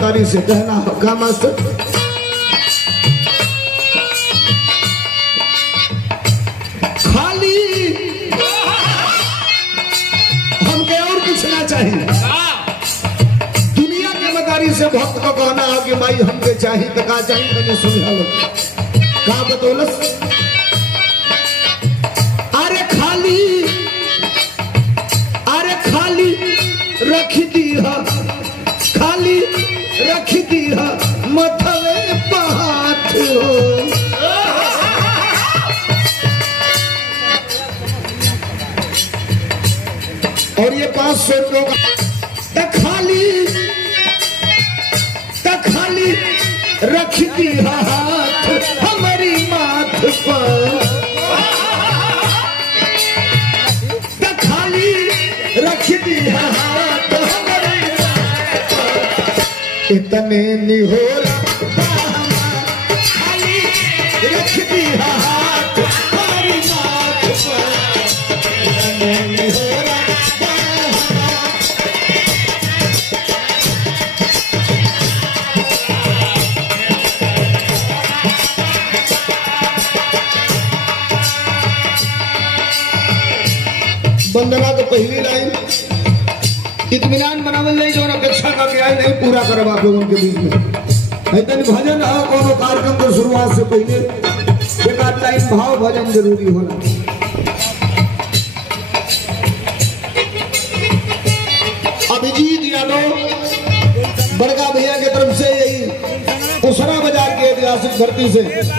तारी से कहना होगा मास्टर। खाली हमके और कुछ ना चाहिए। दुनिया के मदारी से भक्त को कहना हो कि भाई हमके चाहिए तो का चाहिए, मैंने सुना लो का बतौलस। खाली रख दिया, खाली रख दिया मथवे पहाड़ हो। और ये 500 लोग खाली रख दिया हाथ हमारी माथ पर, रख दिया हाथ हमारी माथ पर। इतने निहोरा खाली रख दिया हाथ हमारी माथ पर। इतने निहोरा वंदना तो पहली लाइन इत्मीनान बनावल जाए जो अपेक्षा का क्या नहीं पूरा करब आप लोगों के बीच में। ऐसा भजन हो कोनो कार्यक्रम के शुरुआत से पहले एक आध लाइन भाव भजन जरूरी होना। अभिजीत यादव बड़का भैया की तरफ से यही उसरा बाजार के ऐतिहासिक धरती से